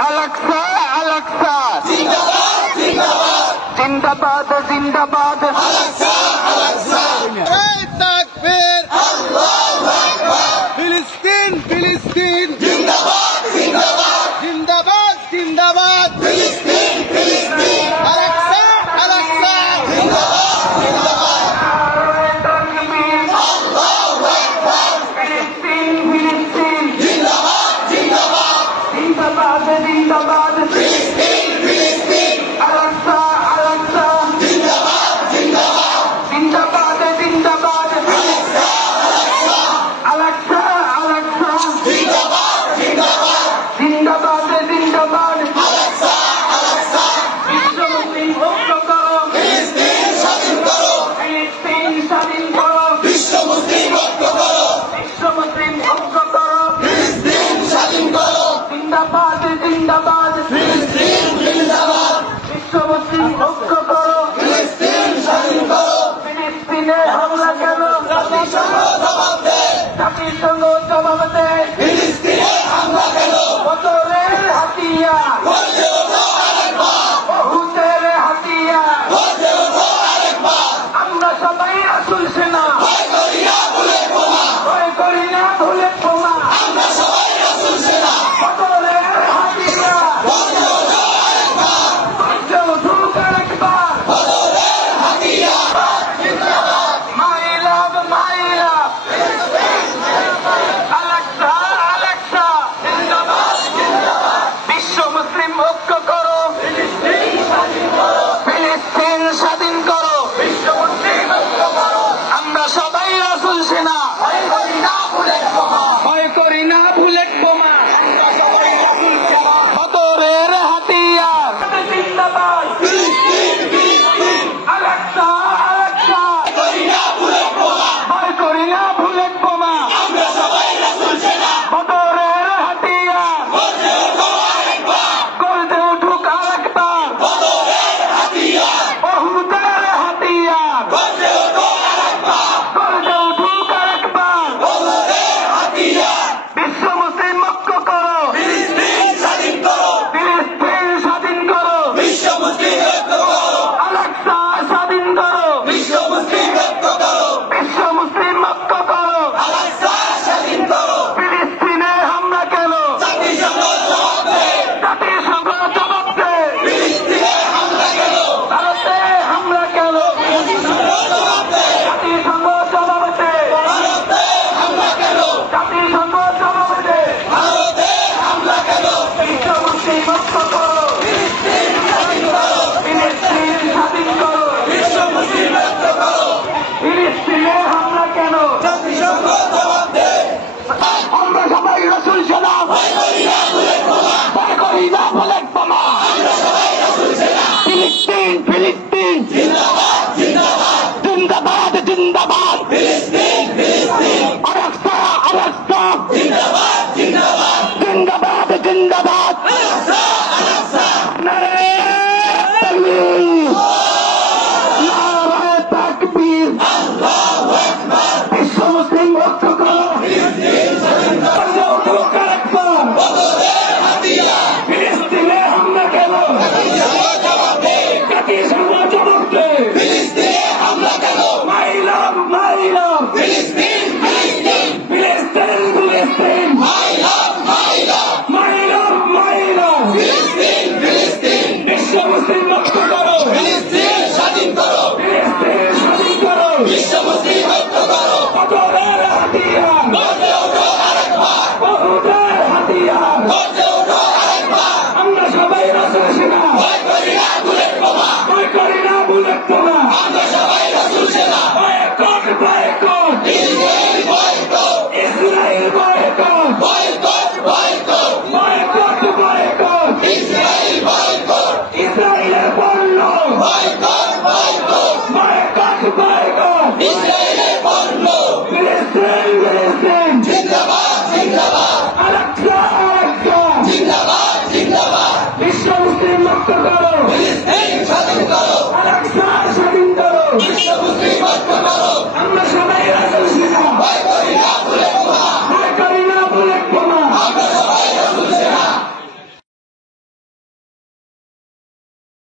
Al Aqsa Al Aqsa জিন্দাবাদ জিন্দাবাদ জিন্দাবাদ জিন্দাবাদ আল-আকসা আল-আকসা এই তাকবীর আল্লাহু আকবার ফিলিস্তিন ফিলিস্তিন জিন্দাবাদ জিন্দাবাদ জিন্দাবাদ জিন্দাবাদ ফিলিস্তিন ফিলিস্তিন আল-আকসা আল-আকসা জিন্দাবাদ জিন্দাবাদ তাকবীর আল্লাহু আকবার ফিলিস্তিন ফিলিস্তিন জিন্দাবাদ জিন্দাবাদ জিন্দাবাদ জিন্দাবাদ ফিলিস্তিন ফিলিস্তিন আল-আকসা আল-আকসা জিন্দাবাদ জিন্দাবাদ জিন্দাবাদ জিন্দাবাদ আল-আকসা আল-আকসা আল-আকসা জিন্দাবাদ জিন্দাবাদ জিন্দাবাদ জিন্দাবাদ আল-আকসা আল-আকসা বিশ্ব মুসলিম ঐক্য করো ফিলিস্তিন স্বাধীন করো ফিলিস্তিন স্বাধীন করো বিশ্ব মুসলিম ঐক্য করো বিশ্ব মুসলিম ঐক্য করো ফিলিস্তিন স্বাধীন করো জিন্দাবাদ জিন্দাবাদ ফিলিস্তিন জিন্দাবাদ বিশ্ব মুসলিম ঐক্য করো ফিলিস্তিন স্বাধীন করো ফিলিস্তিনে হামলা কেন জাতিসংঘ জবাব দেয় জাতিসংঘ জবাব দেয় ফিলিস্তিনে হামলা কেন বদরের হাতিয়ার গর্জে ওঠো আরেকবার বহুতের হাতিয়ার গর্জে ওঠো আরেকবার আমরা সবাই রাসূল সেনা ভয় করি না ভুলের বোমা ভয় করি না ভুলের বোমা আমরা সবাই রাসূল সেনা বদরের হাতিয়ার গর্জে ওঠো আরেকবার গর্জে ওঠো আরেকবার বদরের হাতিয়ার জিন্দাবাদ মাই লাভ আল-আকসা আল-আকসা জিন্দাবাদ জিন্দাবাদ বিশ্ব মুসলিম ঐক্য করো ফিলিস্তিন স্বাধীন করো ফিলিস্তিন স্বাধীন করো বিশ্ব মুসলিম ঐক্য করো আমরা সবাই রাসূল সেনা ভয় করি না বুলেট বোমা ভয় করি না বুলেট বোমা আমরা সবাই রাসূল সেনা বদরের হাতিয়ার জিন্দাবাদ ফিলিস্তিন ফিলিস্তিন আল-আকসা আল-আকসা করি না বুলেট বোমা ভয় করি না বুলেট বোমা আমরা সবাই রাসূল সেনা বদরের হাতিয়ার গর্জে ওঠো আরেকবার গর্জে উঠুক আরেকবার বদরের হাতিয়ার উহুদের হাতিয়ার গর্জে ওঠো আরেকবার গর্জে উঠুক আরেকবার বদরের হাতিয়ার বিশ্ব মুসলিম ঐক্য করো ফিলিস্তিন স্বাধীন করো ফিলিস্তিন স্বাধীন করো বিশ্ব মুসলিম ঐক্য করো আল-আকসা স্বাধীন করো বিশ্ব মুসলিম ঐক্য করো বিশ্ব মুসলিম ঐক্য করো আল-আকসা স্বাধীন করো ফিলিস্তিনে হামলা কেন জাতিসংঘ জবাব দেয় জাতিসংঘ জবাব দেয় ফিলিস্তিনে হামলা কেন ভারতে হামলা কেন জাতিসংঘ জবাব দেয় জাতিসংঘ জবাব দেয় ভারতে হামলা কেন জাতিসংঘ জবাব দেয় ভারতে হামলা কেন বিশ্ব মুসলিম ঐক্য করো ফিলিস্তিন স্বাধীন করো ফিলিস্তিন স্বাধীন করো বিশ্ব মুসলিম ঐক্য করো ফিলিস্তিনে হামলা কেন জাতিসংঘ জবাব দেয় আমরা সবাই রাসূল সেনা ভয় করি না বুলেট বোমা ভয় করি না বুলেট বোমা আমরা সবাই রাসূল সেনা ফিলিস্তিন ফিলিস্তিন জিন্দাবাদ জিন্দাবাদ জিন্দাবাদ জিন্দাবাদ ফিলিস্তিন ফিলিস্তিন আল-আকসা আল-আকসা জিন্দাবাদ জিন্দাবাদ জিন্দাবাদ জিন্দাবাদ আল-আকসা আল-আকসা নারে তাকবীর নারে তাকবীর আল্লাহু আকবার বিশ্ব মুসলিম ঐক্য করো ফিলিস্তিন স্বাধীন করো উঠুক আরেকবার বদরের হাতিয়ার ফিলিস্তিনে হামলা কেন জাতিসংঘ জবাব দেয় জাতিসংঘ জবাব দেয় ফিলিস্তিনে হামলা কেন মাই লাভ ফিলিস্তিন ফিলিস্তিন ফিলিস্তিন ফিলিস্তিন মাই লাভ ফিলিস্তিন ফিলিস্তিন বিশ্ব মুসলিম ঐক্য করো ফিলিস্তিন স্বাধীন করো ফিলিস্তিন স্বাধীন করো বিশ্ব মুসলিম ঐক্য করো বদরের হাতিয়ার গর্জে ওঠো আরেকবার উহুদের হাতিয়ার গর্জে ওঠো আরেকবার আমরা সবাই রাসূল সেনা ভয় করি না বুলেট বোমা ভয় করি না বুলেট বোমা আমরা সবাই রাসূল সেনা